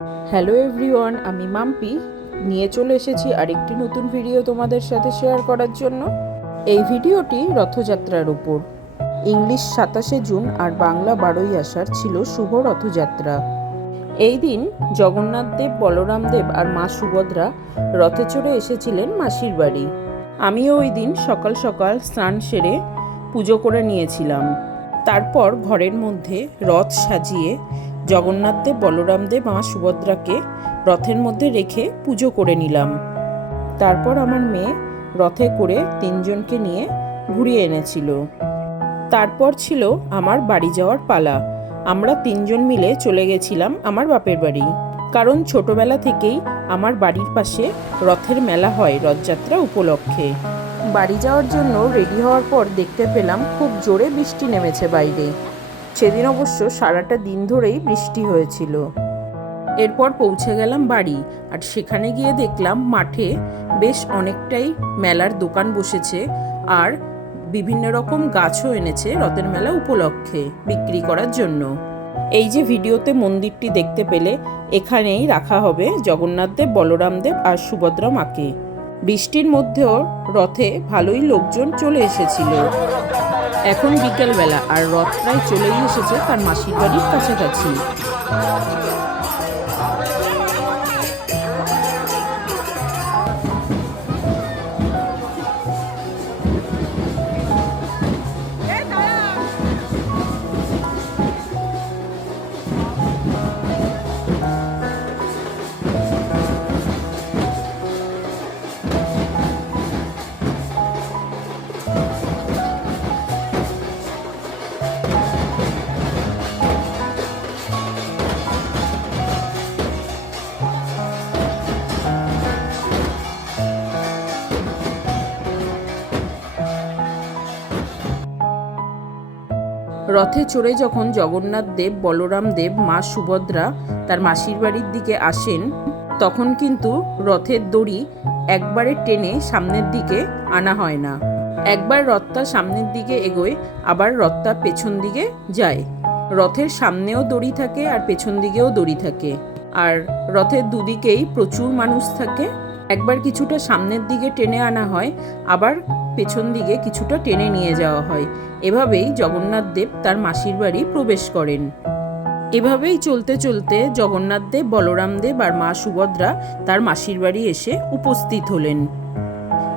Hello everyone আমি মাম্পি। নিয়ে চলে এসেছি আরেকটি নতুন ভিডিও তোমাদের সাথে শেয়ার করার জন্য। এই ভিডিওটি রথযাত্রার উপর। ইংলিশ সাতাশে জুন আর বাংলা বারোই আষাঢ় ছিল শুভ রথযাত্রা। এই দিন জগন্নাথ দেব, বলরাম দেব আর মা সুভদ্রা রথে চড়ে এসেছিলেন মাসির বাড়ি। আমিও ওই দিন সকাল সকাল স্নান সেরে পুজো করে নিয়েছিলাম। তারপর ঘরের মধ্যে রথ সাজিয়ে জগন্নাথ দেব, বলরাম দেব, মা সুভদ্রাকে রথের মধ্যে রেখে পুজো করে নিলাম। তারপর আমার মেয়ে রথে করে তিনজনকে নিয়ে ঘুরিয়ে এনেছিল। তারপর ছিল আমার বাড়ি যাওয়ার পালা। আমরা তিনজন মিলে চলে গেছিলাম আমার বাপের বাড়ি। কারণ ছোটবেলা থেকেই আমার বাড়ির পাশে রথের মেলা হয় রথযাত্রা উপলক্ষে। বাড়ি যাওয়ার জন্য রেডি হওয়ার পর দেখতে পেলাম খুব জোরে বৃষ্টি নেমেছে বাইরে। সেদিন অবশ্য সারাটা দিন ধরেই বৃষ্টি হয়েছিল। এরপর পৌঁছে গেলাম বাড়ি আর সেখানে গিয়ে দেখলাম মাঠে বেশ অনেকটাই মেলার দোকান বসেছে আর বিভিন্ন রকম গাছও এনেছে রথের মেলা উপলক্ষে বিক্রি করার জন্য। এই যে ভিডিওতে মন্দিরটি দেখতে পেলে এখানেই রাখা হবে জগন্নাথ দেব, বলরাম দেব আর সুভদ্রা মাকে। বৃষ্টির মধ্যেও রথে ভালোই লোকজন চলে এসেছিল। এখন বিকেলবেলা আর রথ প্রায় চলেই এসেছে তার মাসির বাড়ির কাছাকাছি। রথে চড়ে যখন জগন্নাথ দেব, বলরাম দেব, মা সুভদ্রা তার মাসির বাড়ির দিকে আসেন, তখন কিন্তু রথের দড়ি একবারে টেনে সামনের দিকে আনা হয় না। একবার রথটা সামনের দিকে এগোয়, আবার রথটা পেছন দিকে যায়। রথের সামনেও দড়ি থাকে আর পেছন দিকেও দড়ি থাকে। আর রথের দুদিকেই প্রচুর মানুষ থাকে। একবার কিছুটা সামনের দিকে টেনে আনা হয়, আবার পেছন দিকে কিছুটা টেনে নিয়ে যাওয়া হয়। এভাবেই জগন্নাথ দেব তার মাসির বাড়ি প্রবেশ করেন। এভাবেই চলতে চলতে জগন্নাথ দেব, বলরাম দেব আর মা সুভদ্রা তার মাসির বাড়ি এসে উপস্থিত হলেন।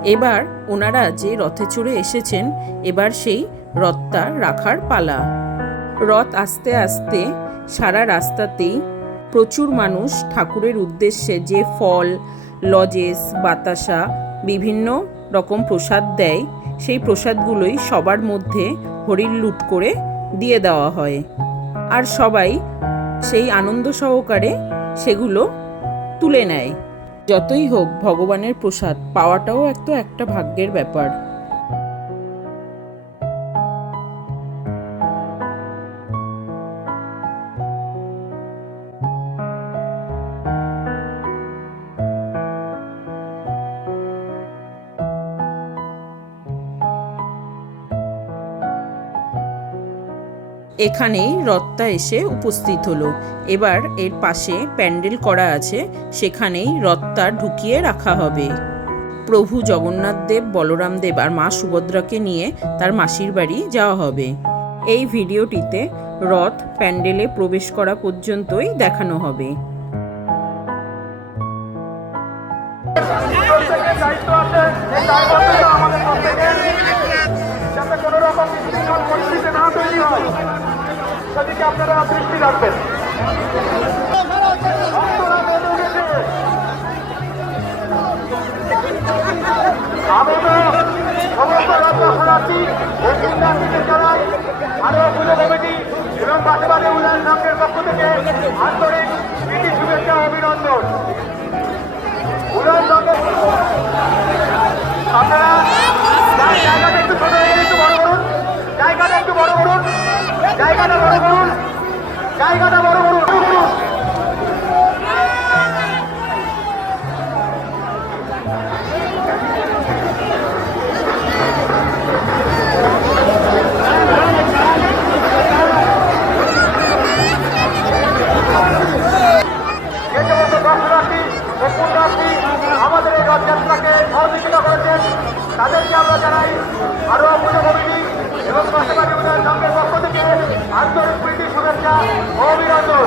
এবার ওনারা যে রথে চড়ে এসেছেন, এবার সেই রথটা রাখার পালা। রথ আস্তে আস্তে সারা রাস্তাতেই প্রচুর মানুষ ঠাকুরের উদ্দেশ্যে যে ফল লজেস, বাতাসা, বিভিন্ন রকম প্রসাদ দেয়। সেই প্রসাদগুলোই সবার মধ্যে হরির লুট করে দিয়ে দেওয়া হয়। আর সবাই সেই আনন্দ সহকারে সেগুলো তুলে নেয়। যতই হোক, ভগবানের প্রসাদ পাওয়াটাও একটা একটা ভাগ্যের ব্যাপার। এখানেই রথটা এসে উপস্থিত হলো এবার এর পাশে প্যান্ডেল করা আছে সেখানেই রথটা ঢুকিয়ে রাখা হবে প্রভু জগন্নাথ দেব বলরাম দেব আর মা সুভদ্রাকে নিয়ে তার মাসির বাড়ি যাওয়া হবে এই ভিডিওটিতে রথ প্যান্ডেলে প্রবেশ করা পর্যন্তই দেখানো হবে সেদিকে আপনারা দৃষ্টি রাখবেন। আমি তো সমস্ত রাজ্য ও উন্নয়ন সংঘের পক্ষ থেকে আন্তরিক প্রীতি, শুভেচ্ছা আপনারা জায়গাটা বড় করুন। জায়গাটা বড় করুন। আমাদের এই রথযাত্রাকে সহযোগিতা করেছেন। তাদেরকে আমরা জানাই আরও পুজো কমিটি এবং পাশাপাশি আন্তরিক প্রীতি শুভেচ্ছা অভিনন্দন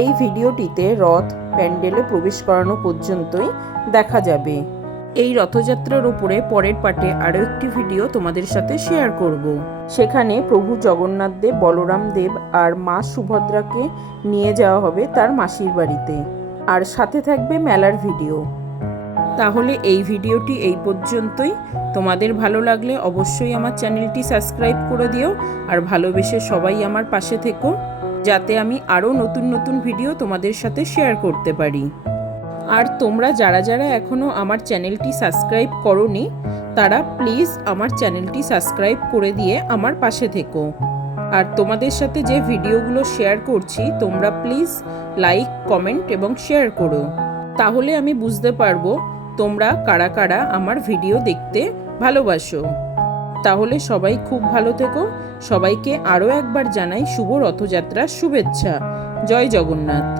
এই ভিডিওটিতে রথ প্যান্ডেলে প্রবেশ করানো পর্যন্তই দেখা যাবে। এই রথযাত্রার উপরে পরের পাটে আরও একটি ভিডিও তোমাদের সাথে শেয়ার করব। সেখানে প্রভু জগন্নাথ দেব, বলরাম দেব আর মা সুভদ্রাকে নিয়ে যাওয়া হবে তার মাসির বাড়িতে। আর সাথে থাকবে মেলার ভিডিও। তাহলে এই ভিডিওটি এই পর্যন্তই। তোমাদের ভালো লাগলে অবশ্যই আমার চ্যানেলটি সাবস্ক্রাইব করে দিও আর ভালোবেসে সবাই আমার পাশে থেকো, যাতে আমি আরও নতুন নতুন ভিডিও তোমাদের সাথে শেয়ার করতে পারি। আর তোমরা যারা যারা এখনও আমার চ্যানেলটি সাবস্ক্রাইব করনি, তারা প্লিজ আমার চ্যানেলটি সাবস্ক্রাইব করে দিয়ে আমার পাশে থেকো। আর তোমাদের সাথে যে ভিডিওগুলো শেয়ার করছি, তোমরা প্লিজ লাইক, কমেন্ট এবং শেয়ার করো। তাহলে আমি বুঝতে পারব তোমরা কারা কারা আমার ভিডিও দেখতে ভালোবাসো। তাহলে সবাই খুব ভালো থেকো। সবাইকে আরও একবার জানাই শুভ রথযাত্রার শুভেচ্ছা। জয় জগন্নাথ।